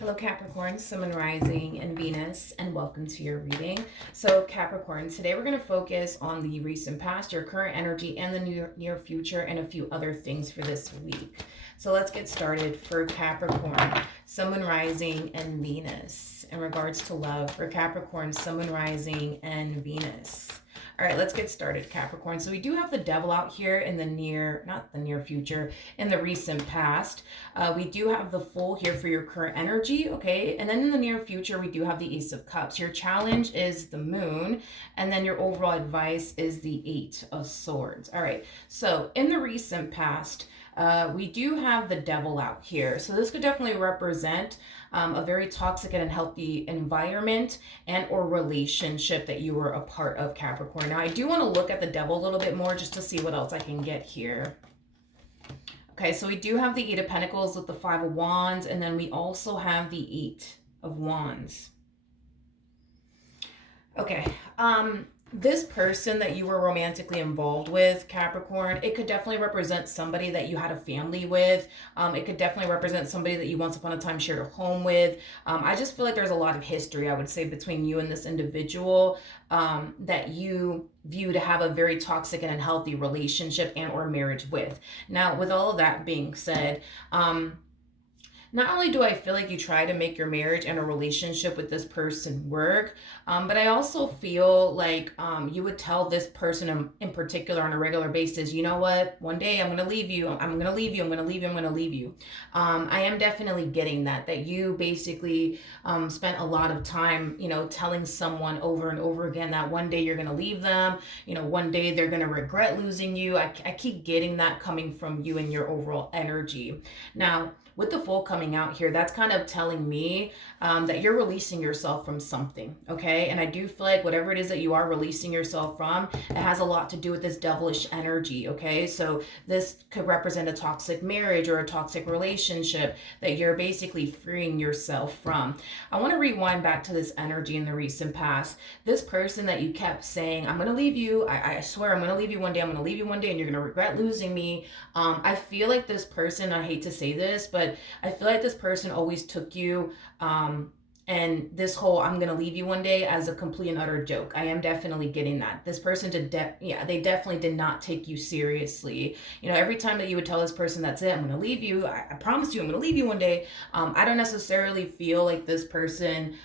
Hello Capricorn, Sun, Moon, Rising, and Venus, and welcome to your reading. So Capricorn, today we're going to focus on the recent past, your current energy, and the near future, and a few other things for this week. So let's get started for Capricorn, Sun, Moon, Rising, and Venus. In regards to love, for Capricorn, Sun, Moon, Rising, and Venus. All right, let's get started, Capricorn. So we do have the devil out here in the not the near future, in the recent past. We do have the Fool here for your current energy, okay? And then in the near future, we do have the Ace of Cups. Your challenge is the Moon, and then your overall advice is the Eight of Swords. All right, so in the recent past, we do have the devil out here. So this could definitely represent a very toxic and unhealthy environment and or relationship that you were a part of, Capricorn. Now, I do want to look at the devil a little bit more just to see what else I can get here. Okay, so we do have the Eight of Pentacles with the Five of Wands, and then we also have the Eight of Wands. Okay, this person that you were romantically involved with, Capricorn, it could definitely represent somebody that you had a family with. It could definitely represent somebody that you once upon a time shared a home with. I just feel like there's a lot of history, I would say, between you and this individual that you view to have a very toxic and unhealthy relationship and or marriage with. Now, with all of that being said, not only do I feel like you try to make your marriage and a relationship with this person work, but I also feel like you would tell this person in particular on a regular basis, you know what, one day I'm going to leave you, I'm going to leave you, I'm going to leave you, I'm going to leave you. I am definitely getting that you basically spent a lot of time, telling someone over and over again that one day you're going to leave them, one day they're going to regret losing you. I keep getting that coming from you and your overall energy. Now, with the Fool coming out here, that's kind of telling me that you're releasing yourself from something, okay? And I do feel like whatever it is that you are releasing yourself from, it has a lot to do with this devilish energy, okay? So this could represent a toxic marriage or a toxic relationship that you're basically freeing yourself from. I want to rewind back to this energy in the recent past. This person that you kept saying, I'm going to leave you, I swear I'm going to leave you one day, I'm going to leave you one day, and you're going to regret losing me. I feel like this person, I hate to say this, but I feel like this person always took you and this whole I'm gonna leave you one day as a complete and utter joke. I am definitely getting that. This person they definitely did not take you seriously. Every time that you would tell this person, that's it, I'm gonna leave you, I promise you I'm gonna leave you one day. I don't necessarily feel like this person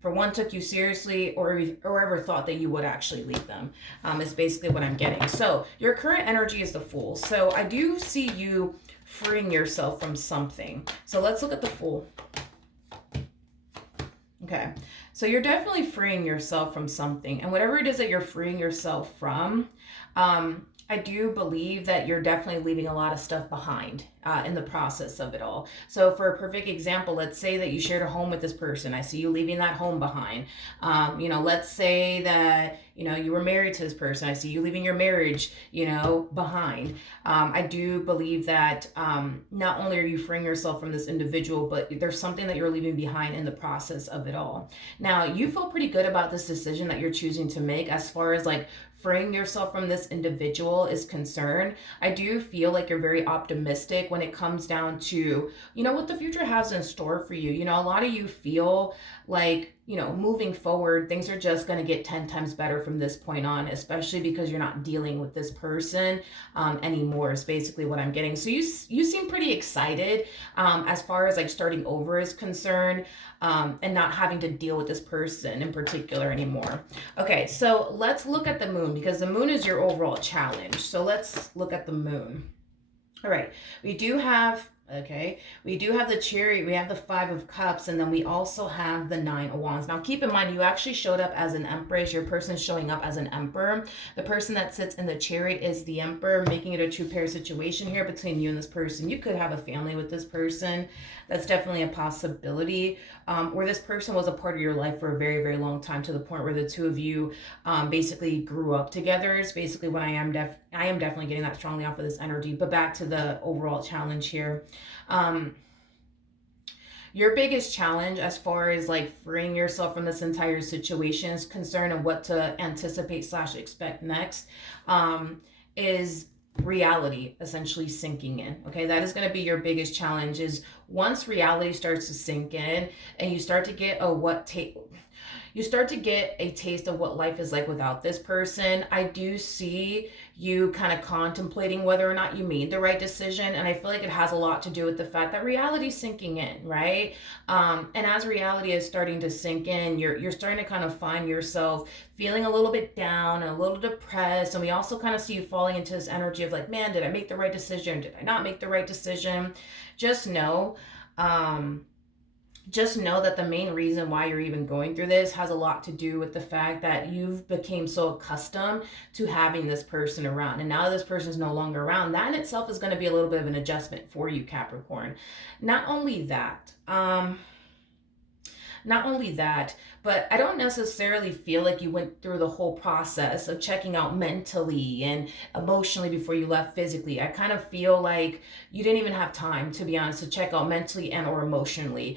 for one, took you seriously or ever thought that you would actually leave them, is basically what I'm getting. So your current energy is the Fool. So I do see you freeing yourself from something. So let's look at the Fool. Okay, so you're definitely freeing yourself from something. And whatever it is that you're freeing yourself from, I do believe that you're definitely leaving a lot of stuff behind in the process of it all. So for a perfect example, let's say that you shared a home with this person. I see you leaving that home behind. Let's say that, you were married to this person. I see you leaving your marriage, behind. I do believe that not only are you freeing yourself from this individual, but there's something that you're leaving behind in the process of it all. Now, you feel pretty good about this decision that you're choosing to make as far as like freeing yourself from this individual is concerned. I do feel like you're very optimistic when it comes down to, what the future has in store for you. A lot of you feel like, moving forward, things are just going to get 10 times better from this point on, especially because you're not dealing with this person anymore, is basically what I'm getting. So you seem pretty excited as far as like starting over is concerned, and not having to deal with this person in particular anymore. Okay, so let's look at the Moon, because the Moon is your overall challenge. So let's look at the Moon. All right, we do have the Chariot, we have the Five of Cups, and then we also have the Nine of Wands. Now, keep in mind, you actually showed up as an Empress. Your person is showing up as an Emperor. The person that sits in the Chariot is the Emperor, making it a two-pair situation here between you and this person. You could have a family with this person. That's definitely a possibility. Or this person was a part of your life for a very, very long time, to the point where the two of you basically grew up together, is basically what I am definitely getting that strongly off of this energy. But back to the overall challenge here. Your biggest challenge as far as like freeing yourself from this entire situation is concerned, and what to anticipate / expect next, is reality essentially sinking in. Okay, that is going to be your biggest challenge, is once reality starts to sink in and you start to get you start to get a taste of what life is like without this person. I do see you kind of contemplating whether or not you made the right decision. And I feel like it has a lot to do with the fact that reality's sinking in, right? And as reality is starting to sink in, you're starting to kind of find yourself feeling a little bit down and a little depressed. And we also kind of see you falling into this energy of like, man, did I make the right decision? Did I not make the right decision? Just know, just know that the main reason why you're even going through this has a lot to do with the fact that you've became so accustomed to having this person around, and now that this person is no longer around, that in itself is going to be a little bit of an adjustment for you, Capricorn. Not only that, not only that, but I don't necessarily feel like you went through the whole process of checking out mentally and emotionally before you left physically. I kind of feel like you didn't even have time, to be honest, to check out mentally and or emotionally,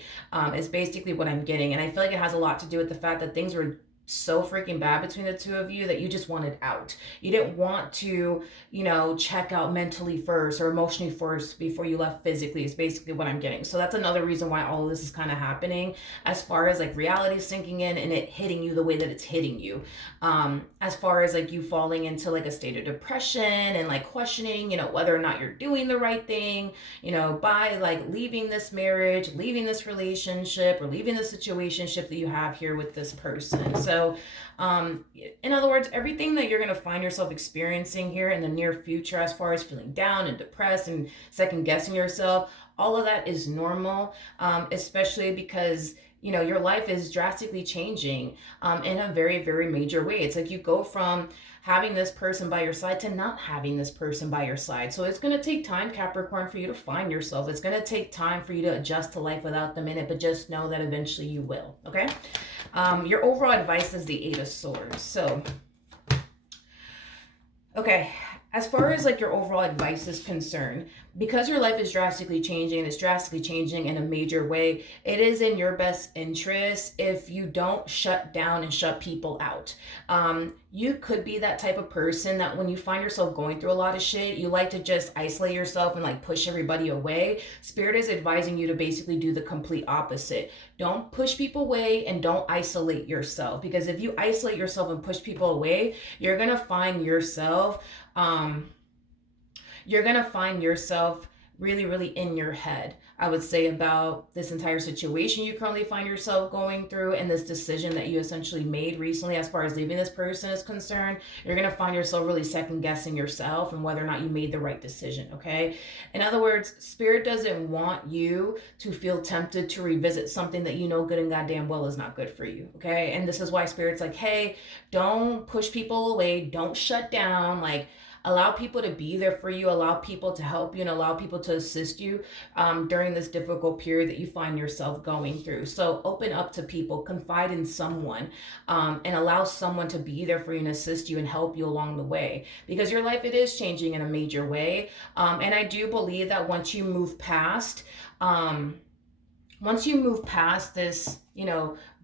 is basically what I'm getting. And I feel like it has a lot to do with the fact that things were so freaking bad between the two of you that you just wanted out. You didn't want to, check out mentally first or emotionally first before you left physically, is basically what I'm getting. So that's another reason why all of this is kind of happening, as far as like reality sinking in and it hitting you the way that it's hitting you. As far as like you falling into like a state of depression and like questioning, whether or not you're doing the right thing, by like leaving this marriage, leaving this relationship, or leaving the situationship that you have here with this person. So, in other words, everything that you're going to find yourself experiencing here in the near future, as far as feeling down and depressed and second guessing yourself, all of that is normal, especially because your life is drastically changing in a very, very major way. It's like you go from having this person by your side to not having this person by your side. So it's going to take time, Capricorn, for you to find yourself. It's going to take time for you to adjust to life without them in it, but just know that eventually you will, okay? Your overall advice is the 8 of Swords. So, okay, as far as like your overall advice is concerned, because your life is drastically changing, and it's drastically changing in a major way, it is in your best interest if you don't shut down and shut people out. You could be that type of person that when you find yourself going through a lot of shit, you like to just isolate yourself and like push everybody away. Spirit is advising you to basically do the complete opposite. Don't push people away and don't isolate yourself, because if you isolate yourself and push people away, you're gonna find yourself really, really in your head, I would say, about this entire situation you currently find yourself going through and this decision that you essentially made recently as far as leaving this person is concerned. You're going to find yourself really second guessing yourself and whether or not you made the right decision, okay? In other words, Spirit doesn't want you to feel tempted to revisit something that you know good and goddamn well is not good for you, okay? And this is why Spirit's like, hey, don't push people away, don't shut down, like, allow people to be there for you, allow people to help you, and allow people to assist you during this difficult period that you find yourself going through. So open up to people, confide in someone, and allow someone to be there for you and assist you and help you along the way. Because your life, it is changing in a major way. And I do believe that once you move past this,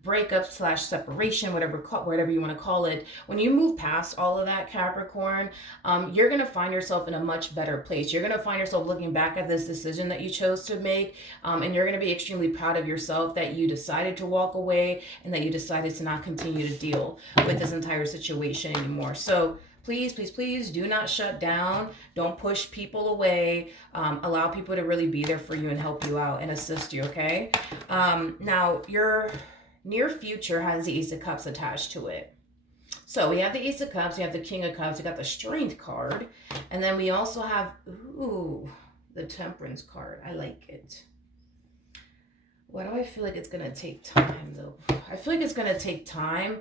breakup / separation, whatever you want to call it, when you move past all of that, Capricorn, you're going to find yourself in a much better place. You're going to find yourself looking back at this decision that you chose to make, and you're going to be extremely proud of yourself that you decided to walk away and that you decided to not continue to deal with this entire situation anymore. So please, please, please do not shut down. Don't push people away. Allow people to really be there for you and help you out and assist you, okay? Now, your near future has the Ace of Cups attached to it. So we have the Ace of Cups, we have the King of Cups, we got the Strength card, and then we also have, the Temperance card. I like it. Why do I feel like it's going to take time, though? I feel like it's going to take time.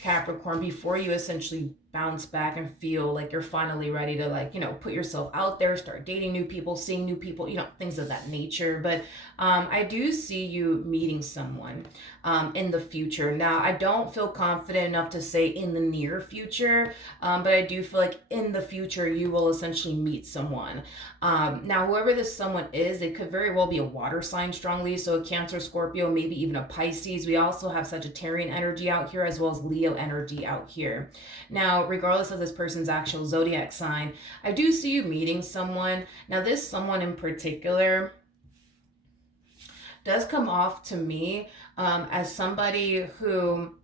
Capricorn, before you essentially bounce back and feel like you're finally ready to put yourself out there, start dating new people, seeing new people, things of that nature. But I do see you meeting someone in the future. Now, I don't feel confident enough to say in the near future, but I do feel like in the future you will essentially meet someone. Now, whoever this someone is, it could very well be a water sign strongly, so a Cancer, Scorpio, maybe even a Pisces. We also have Sagittarian energy out here as well as Leo energy out here. Now, regardless of this person's actual zodiac sign, I do see you meeting someone. Now, this someone in particular does come off to me as somebody who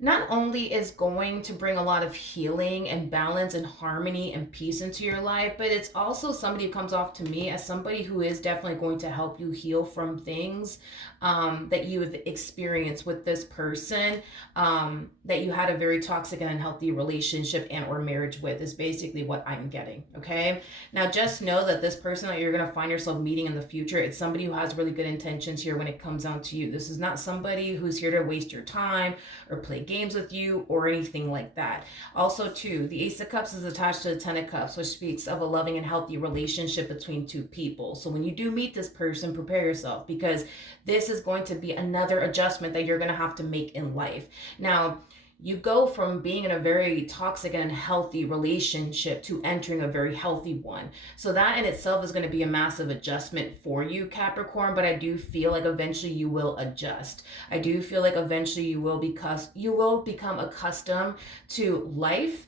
not only is going to bring a lot of healing and balance and harmony and peace into your life, but it's also somebody who comes off to me as somebody who is definitely going to help you heal from things that you have experienced with this person, that you had a very toxic and unhealthy relationship and or marriage with, is basically what I'm getting. Okay, now just know that this person that you're going to find yourself meeting in the future, it's somebody who has really good intentions here when it comes down to you. This is not somebody who's here to waste your time or play games with you or anything like that. Also, too, the Ace of Cups is attached to the Ten of Cups, which speaks of a loving and healthy relationship between two people. So when you do meet this person, prepare yourself, because this is going to be another adjustment that you're going to have to make in life. Now, you go from being in a very toxic and unhealthy relationship to entering a very healthy one. So that in itself is going to be a massive adjustment for you, Capricorn, but I do feel like eventually you will adjust. I do feel like eventually you will become accustomed to life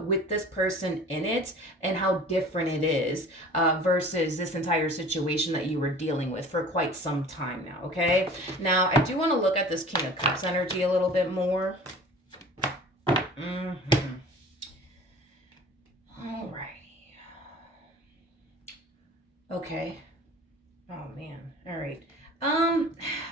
with this person in it, and how different it is versus this entire situation that you were dealing with for quite some time now, okay? Now, I do want to look at this King of Cups energy a little bit more. Alrighty. Okay. Oh man. All right.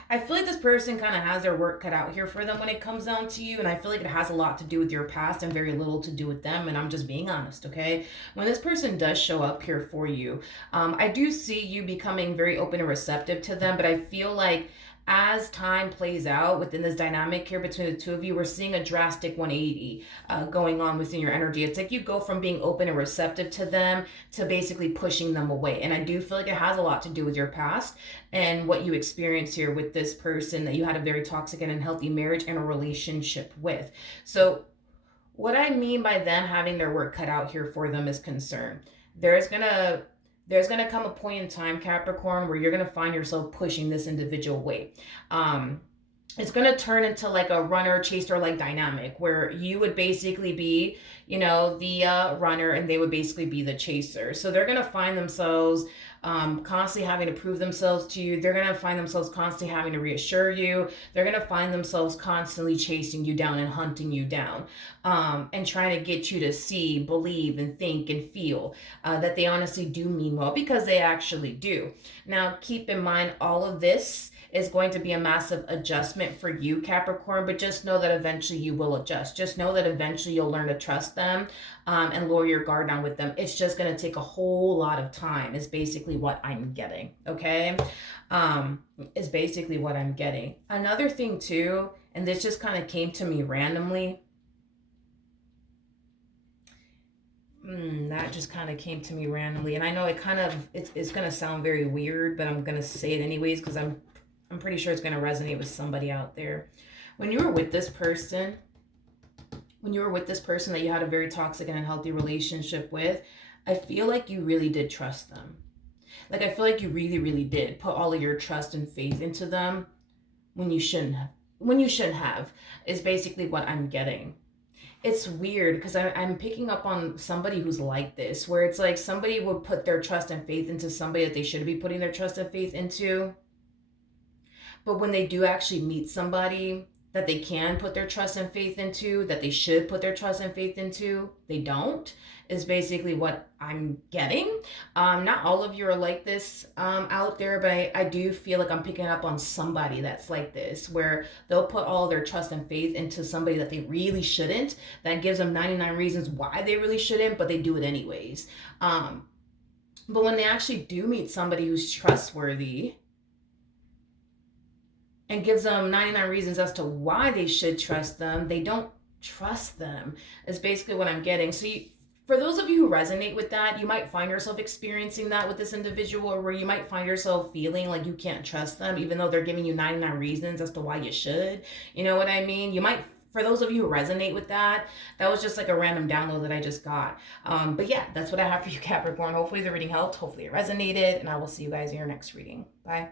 I feel like this person kind of has their work cut out here for them when it comes down to you, and I feel like it has a lot to do with your past and very little to do with them, and I'm just being honest, okay? When this person does show up here for you, I do see you becoming very open and receptive to them, but I feel like as time plays out within this dynamic here between the two of you, we're seeing a drastic 180 going on within your energy. It's like you go from being open and receptive to them to basically pushing them away. And I do feel like it has a lot to do with your past and what you experienced here with this person that you had a very toxic and unhealthy marriage and a relationship with. So what I mean by them having their work cut out here for them is concern. There's going to come a point in time, Capricorn, where you're going to find yourself pushing this individual away. It's going to turn into like a runner chaser like dynamic where you would basically be, the runner and they would basically be the chaser. So they're going to find themselves constantly having to prove themselves to you. They're going to find themselves constantly having to reassure you. They're going to find themselves constantly chasing you down and hunting you down, and trying to get you to see, believe, and think and feel that they honestly do mean well, because they actually do. Now, keep in mind, all of this is going to be a massive adjustment for you, Capricorn, but just know that eventually you will adjust. Just know that eventually you'll learn to trust them and lower your guard down with them. It's just going to take a whole lot of time is basically what I'm getting, okay? Is basically what I'm getting. Another thing too, and this just kind of came to me randomly. That just kind of came to me randomly. And I know it's going to sound very weird, but I'm going to say it anyways because I'm pretty sure it's going to resonate with somebody out there. When you were with this person that you had a very toxic and unhealthy relationship with, I feel like you really did trust them. Like, I feel like you really, really did put all of your trust and faith into them when you shouldn't have, is basically what I'm getting. It's weird because I'm picking up on somebody who's like this, where it's like somebody would put their trust and faith into somebody that they should be putting their trust and faith into. But when they do actually meet somebody that they can put their trust and faith into, that they should put their trust and faith into, they don't, is basically what I'm getting. Not all of you are like this out there, but I do feel like I'm picking up on somebody that's like this, where they'll put all their trust and faith into somebody that they really shouldn't. That gives them 99 reasons why they really shouldn't, but they do it anyways. But when they actually do meet somebody who's trustworthy, and gives them 99 reasons as to why they should trust them, they don't trust them, is basically what I'm getting. So for those of you who resonate with that, you might find yourself experiencing that with this individual, or where you might find yourself feeling like you can't trust them, even though they're giving you 99 reasons as to why you should. You know what I mean? For those of you who resonate with that was just like a random download that I just got. But yeah, that's what I have for you, Capricorn. Hopefully the reading helped. Hopefully it resonated, and I will see you guys in your next reading. Bye.